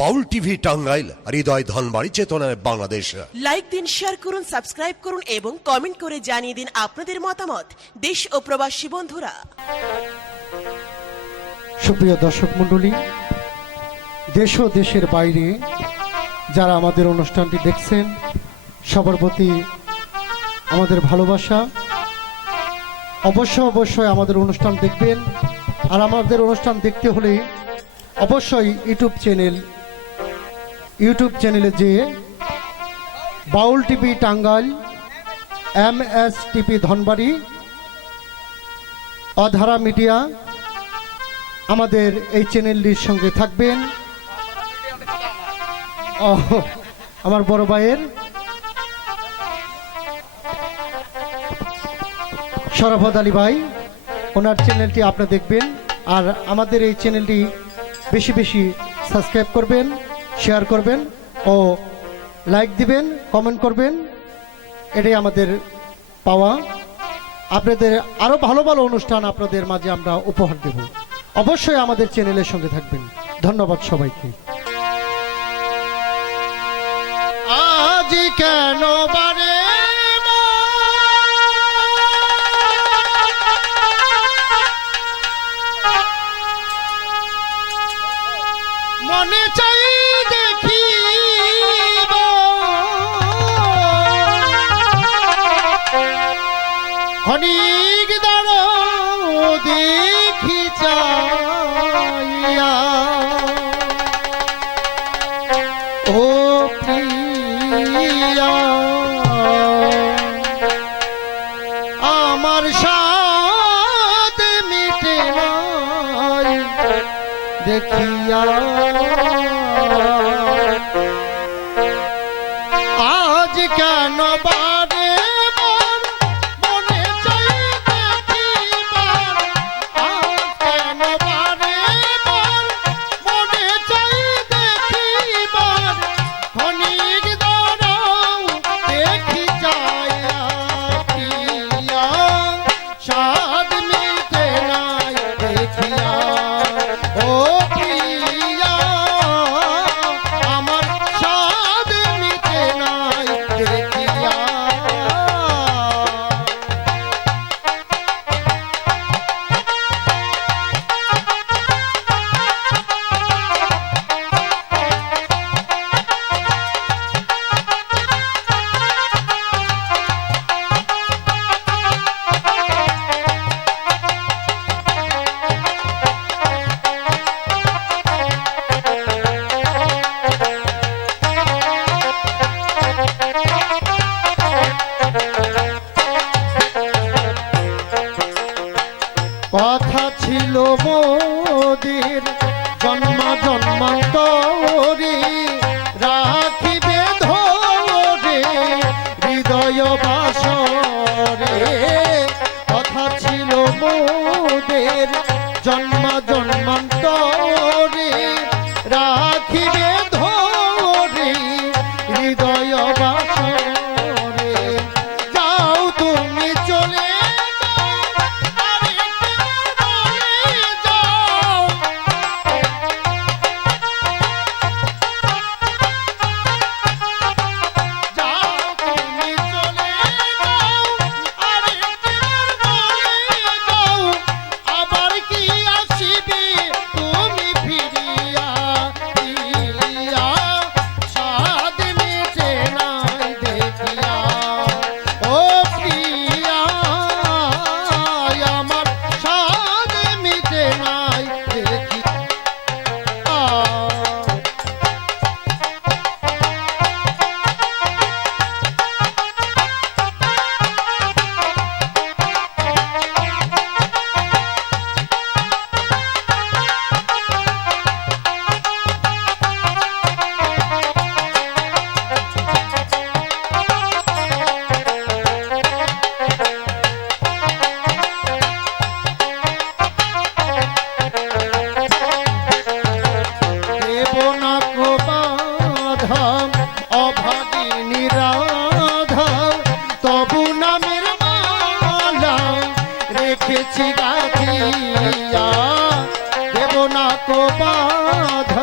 বাউল TV Tangail হৃদয় ধনবাড়ি চেতনায় Bangladesh. Like দিন শেয়ার করুন সাবস্ক্রাইব করুন এবং কমেন্ট করে জানিয়ে দিন আপনাদের মতামত। দেশ ও প্রবাসী বন্ধুরা। সুপ্রিয় দর্শক মণ্ডলী দেশ ও দেশের বাইরে যারা আমাদের অনুষ্ঠানটি দেখছেন সবার প্রতি আমাদের ভালোবাসা। অবশ্যই অবশ্যই আমাদের অনুষ্ঠান দেখবেন। আর আমাদের অনুষ্ঠান দেখতে হলে অবশ্যই ইউটিউব চ্যানেল ইউটিউব চ্যানেলে যেয়ে Baul TV Tangail, M S TV Dhanbari, Adhara media, আমাদের এই চ্যানেলটির সঙ্গে থাকবেন। আমার বড় ভাইয়ের শরাফত আলী ভাই, ওনার চ্যানেলটি আপনি দেখবেন। আর আমাদের এই চ্যানেলটি বেশি বেশি সাবস্ক্রাইব করবেন। শেয়ার করবেন ও লাইক দিবেন কমেন্ট করবেন। এটাই আমাদের পাওয়া। আপনাদের আরও ভালো ভালো অনুষ্ঠান আপনাদের মাঝে আমরা উপহার দেব। অবশ্যই আমাদের চ্যানেলের সঙ্গে থাকবেন। ধন্যবাদ সবাইকে। অনেক দাঁড়ো দেখি চাইয়া। ও আমার সাথে মিটে নাই দেখিয়া মোদের জন্ম জন্মান্তরে। রাখিবে ধরে হৃদয় বাসরে। কথা ছিল মোদের জন্ম জন্মান্তরে কত বাধা